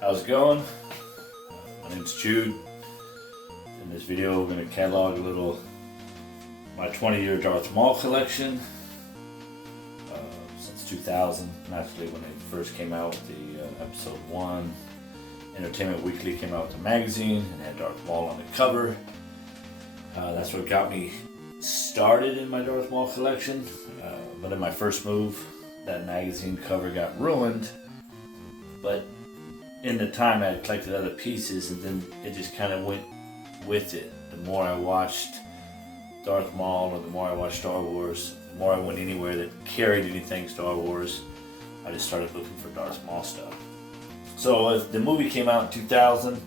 How's it going? My name's Jude. In this video we're going to catalog a little my 20-year Darth Maul collection since 2000. Naturally, when it first came out, the episode 1 Entertainment Weekly came out with a magazine and had Darth Maul on the cover. That's what got me started in my Darth Maul collection. But in my first move, that magazine cover got ruined. But in the time, I had collected other pieces, and then it just kind of went with it. The more I watched Darth Maul, or the more I watched Star Wars, the more I went anywhere that carried anything Star Wars, I just started looking for Darth Maul stuff. So the movie came out in 2000.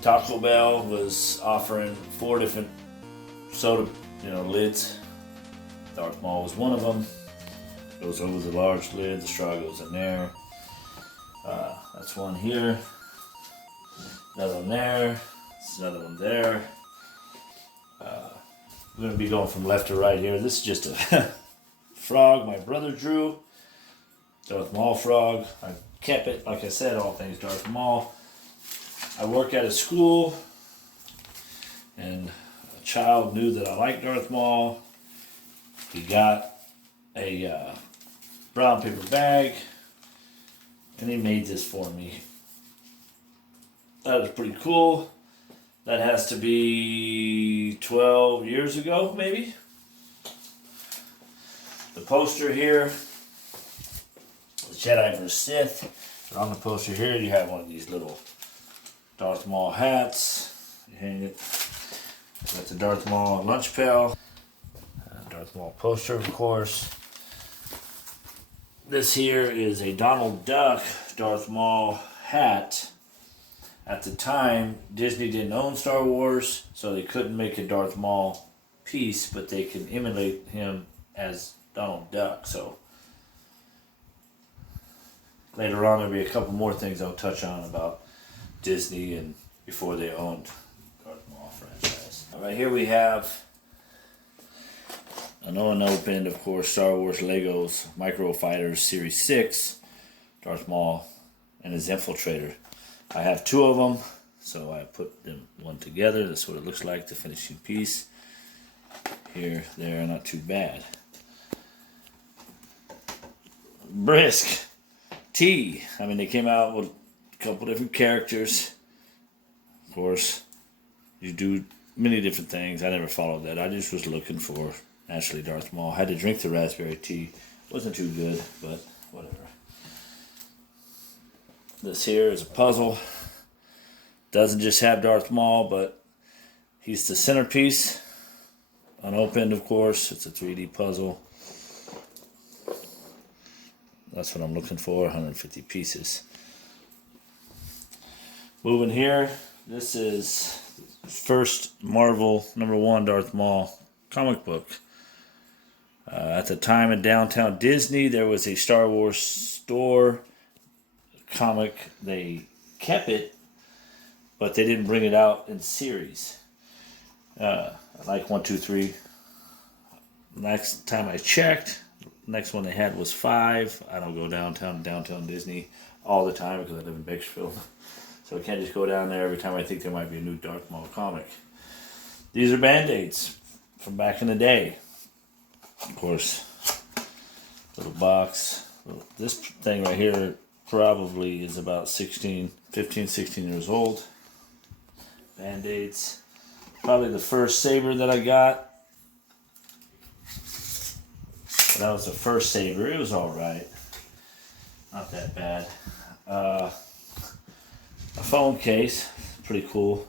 Taco Bell was offering 4 different soda, lids. Darth Maul was one of them. Goes over the large lid, the straw goes in there. That's one here, another one there, there's another one there. We're going to be going from left to right here. This is just a frog my brother drew, Darth Maul frog. I kept it, like I said, all things Darth Maul. I work at a school, and a child knew that I liked Darth Maul. He got a brown paper bag, and he made this for me. That was pretty cool. That has to be 12 years ago, maybe. The poster here, the Jedi vs. Sith. And on the poster here, you have one of these little Darth Maul hats. You hang it. Got the Darth Maul lunch pail. Darth Maul poster, of course. This here is a Donald Duck Darth Maul hat. At the time, Disney didn't own Star Wars, so they couldn't make a Darth Maul piece, but they can emulate him as Donald Duck. So later on, there'll be a couple more things I'll touch on about Disney and before they owned Darth Maul franchise. All right, here we have an unopened, of course, Star Wars Legos Micro Fighters Series 6, Darth Maul and his infiltrator. I have 2 of them, so I put them one together. That's what it looks like, the finishing piece. Here, there, not too bad. Brisk T. I mean, they came out with a couple different characters. Of course, you do many different things. I never followed that. I just was looking for, naturally, Darth Maul. I had to drink the raspberry tea. Wasn't too good, but whatever. This here is a puzzle. Doesn't just have Darth Maul, but he's the centerpiece. Unopened, of course. It's a 3D puzzle. That's what I'm looking for, 150 pieces. Moving here, this is first Marvel #1 Darth Maul comic book. At the time in downtown Disney, there was a Star Wars store comic. They kept it, but they didn't bring it out in series. Like 1, 2, 3. Next time I checked, next one they had was 5. I don't go downtown Disney all the time because I live in Bakersfield. So I can't just go down there every time I think there might be a new Darth Maul comic. These are Band-Aids from back in the day. Of course, little box. This thing right here probably is about 15, 16 years old. Band-Aids. Probably the first saber that I got. But that was the first saber. It was alright. Not that bad. A phone case. Pretty cool.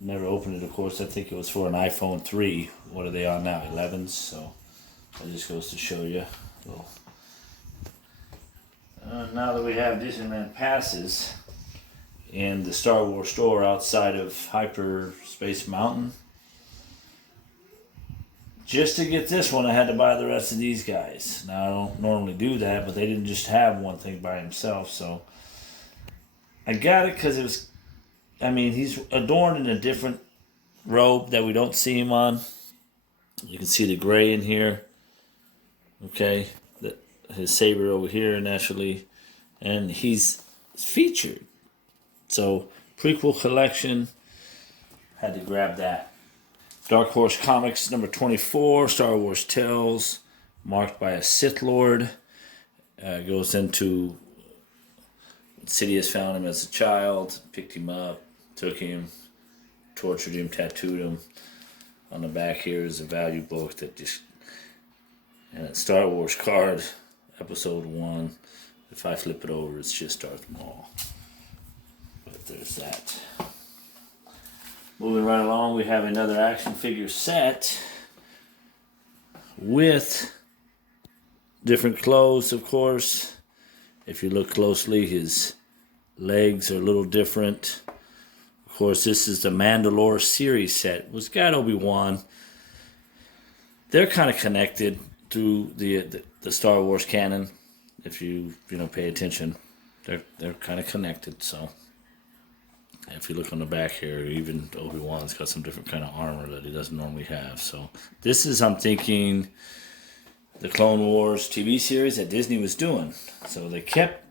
Never opened it, of course. I think it was for an iPhone 3. What are they on now? 11s. So that just goes to show you. Now that we have Disneyland passes in the Star Wars store outside of Hyperspace Mountain, Just to get this one, I had to buy the rest of these guys. Now, I don't normally do that, but they didn't just have one thing by himself, so I got it because it was, I mean, he's adorned in a different robe that we don't see him on. You can see the gray in here. Okay, his saber over here naturally, and he's featured. So prequel collection, had to grab that. Dark Horse Comics number 24, Star Wars Tales, marked by a Sith Lord. Goes into Sidious found him as a child, picked him up, took him, tortured him, tattooed him. On the back here is a value book that just, and a Star Wars card, episode 1. If I flip it over, it's just Darth Maul. But there's that. Moving right along, we have another action figure set with different clothes, of course. If you look closely, his legs are a little different. Of course, this is the Mandalore series set. It's got Obi-Wan. They're kind of connected through the Star Wars canon. If you pay attention, they're kind of connected. So if you look on the back here, even Obi-Wan's got some different kind of armor that he doesn't normally have. So this is, I'm thinking, the Clone Wars TV series that Disney was doing. So they kept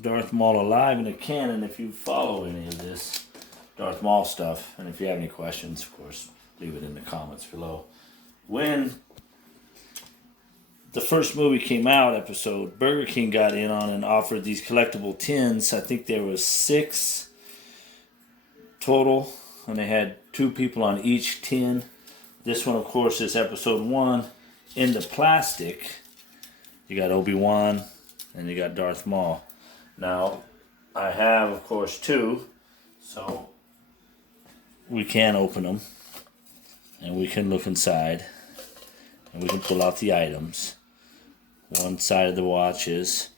Darth Maul alive in the canon. If you follow any of this Darth Maul stuff, and if you have any questions, of course, leave it in the comments below. When the first movie came out, episode, Burger King got in on and offered these collectible tins. I think there was 6 total, and they had 2 people on each tin. This one, of course, is episode 1. In the plastic, you got Obi-Wan and you got Darth Maul. Now, I have, of course, 2, so we can open them, and we can look inside, and we can pull out the items. One side of the watch is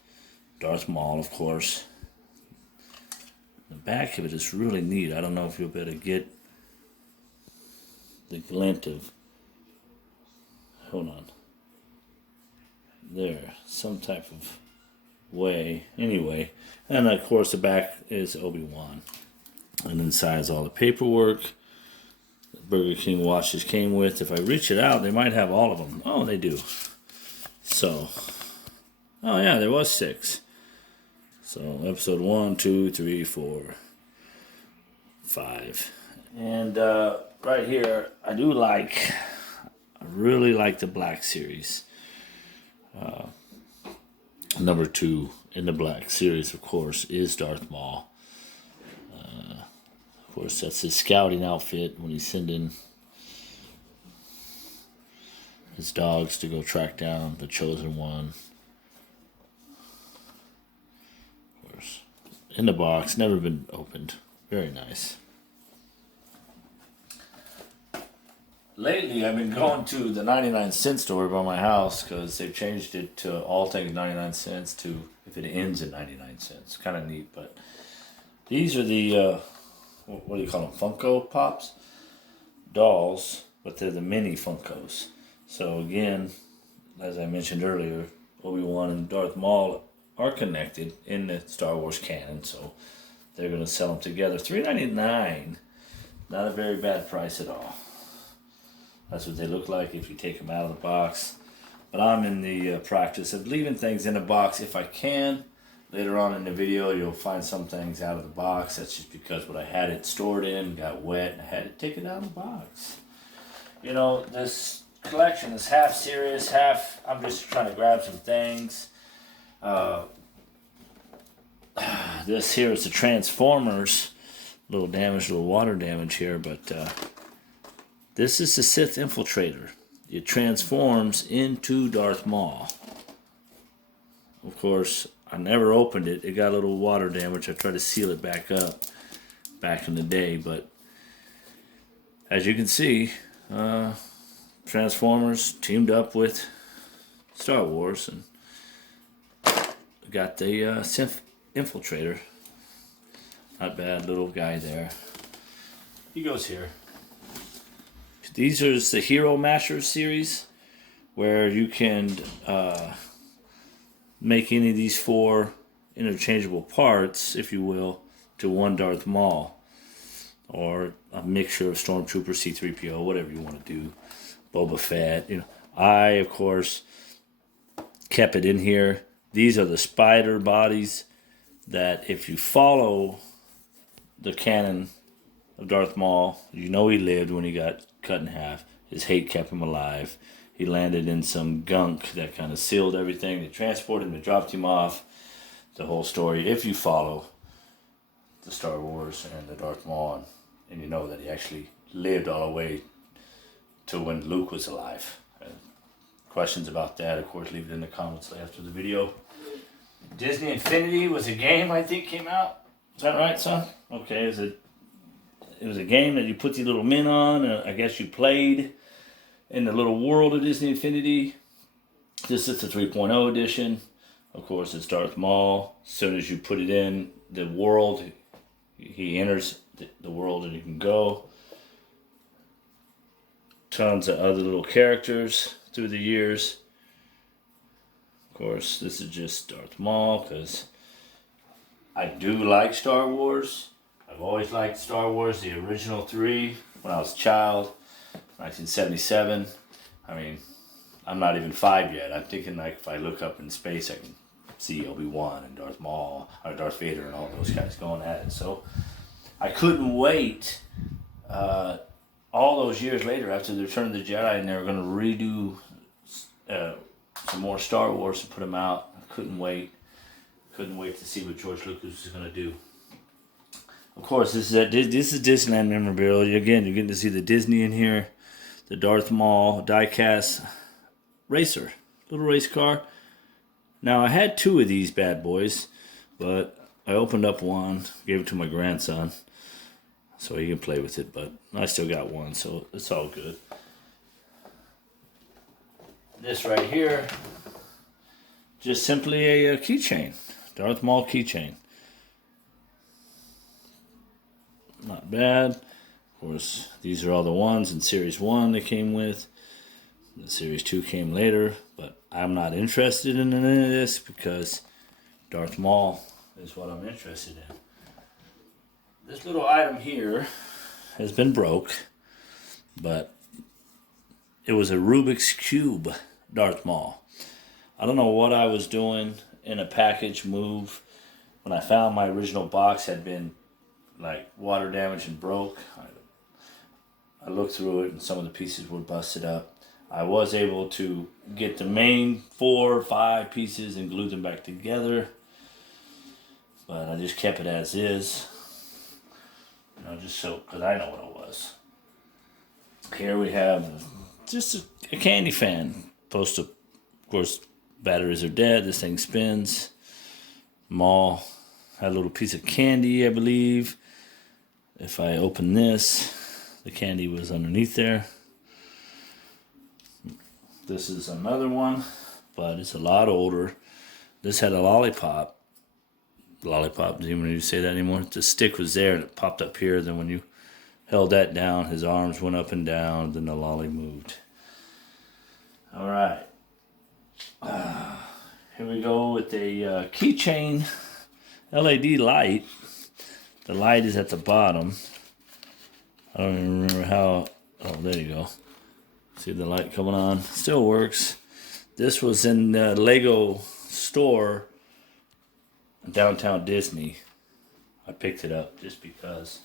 Darth Maul, of course. The back of it is really neat. I don't know if you'll be able to get the glint of, hold on, there, some type of way. Anyway, and of course the back is Obi-Wan. And inside is all the paperwork Burger King watches came with. If I reach it out, they might have all of them. Oh, they do. So, oh yeah, there was 6. So episode 1, 2, 3, 4, 5. And right here, I really like the Black series. Number 2 in the Black series, of course, is Darth Maul. Of course, that's his scouting outfit when he's sending his dogs to go track down the chosen one. Of course, in the box, never been opened. Very nice. Lately, I've been going to the 99-cent store by my house because they've changed it to all things 99 cents to if it ends at 99 cents. Kind of neat, but these are the, what do you call them, Funko Pops? Dolls, but they're the mini Funkos. So again, as I mentioned earlier, Obi-Wan and Darth Maul are connected in the Star Wars canon, so they're going to sell them together. $3.99, not a very bad price at all. That's what they look like if you take them out of the box. But I'm in the practice of leaving things in a box if I can. Later on in the video, you'll find some things out of the box. That's just because what I had it stored in got wet and I had to take it out of the box. You know, this collection is half serious, half I'm just trying to grab some things. This here is the Transformers. A little damage, a little water damage here, but this is the Sith Infiltrator. It transforms into Darth Maul. Of course, I never opened it. It got a little water damage. I tried to seal it back up back in the day, but as you can see, Transformers teamed up with Star Wars and got the Sith Infiltrator. Not bad, little guy there. He goes here. These are the Hero Mashers series, where you can make any of these 4 interchangeable parts, if you will, to one Darth Maul, or a mixture of Stormtrooper, C-3PO, whatever you want to do, Boba Fett. I of course kept it in here. These are the spider bodies that, if you follow the canon of Darth Maul, he lived when he got cut in half. His hate kept him alive. He landed in some gunk that kind of sealed everything. They transported him, they dropped him off. The whole story, if you follow the Star Wars and the Darth Maul, and you know that he actually lived all the way to when Luke was alive. Questions about that, of course, leave it in the comments after the video. Disney Infinity was a game, I think, came out. Is that right, son? Okay, it was a game that you put the little men on, and I guess you played in the little world of Disney Infinity. This is the 3.0 edition. Of course, it's Darth Maul. As soon as you put it in the world, he enters the world and you can go. Tons of other little characters through the years. Of course, this is just Darth Maul because I do like Star Wars. I've always liked Star Wars, the original 3, when I was a child, 1977. I mean, I'm not even 5 yet. I'm thinking, like, if I look up in space, I can see Obi-Wan and Darth Maul, or Darth Vader and all those guys going at it. So I couldn't wait all those years later after the Return of the Jedi, and they were going to redo some more Star Wars and put them out. I couldn't wait. Couldn't wait to see what George Lucas was going to do. Of course, this is Disneyland memorabilia. Again, you're getting to see the Disney in here. The Darth Maul die-cast racer. Little race car. Now, I had 2 of these bad boys, but I opened up one, gave it to my grandson, so he can play with it, but I still got one, so it's all good. This right here, just simply a keychain. Darth Maul keychain. Not bad. Of course, these are all the ones in Series 1 they came with. The Series 2 came later, but I'm not interested in any of this because Darth Maul is what I'm interested in. This little item here has been broke, but it was a Rubik's Cube Darth Maul. I don't know what I was doing in a package move when I found my original box had been like water damaged and broke. I looked through it and some of the pieces were busted up. I was able to get the main 4 or 5 pieces and glue them back together, but I just kept it as is, just so, because I know what it was. Here we have just a candy fan. Supposed to, of course, batteries are dead. This thing spins. Maul had a little piece of candy, I believe. If I open this, the candy was underneath there. This is another one, but it's a lot older. This had a lollipop. Lollipop, do you even need to say that anymore? The stick was there and it popped up here. Then when you held that down, his arms went up and down. Then the lolly moved. All right. Here we go with a keychain LED light. The light is at the bottom. I don't even remember how. Oh, there you go. See the light coming on? Still works. This was in the Lego store in downtown Disney. I picked it up just because.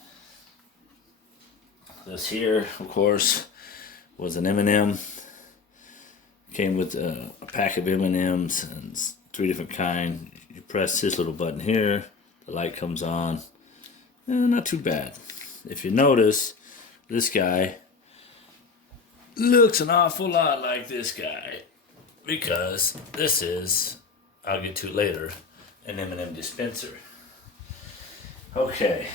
This here, of course, was an M&M. Came with a pack of M&Ms and 3 different kinds. You press this little button here, the light comes on. Not too bad. If you notice, this guy looks an awful lot like this guy because this is, I'll get to later, an M&M dispenser. Okay,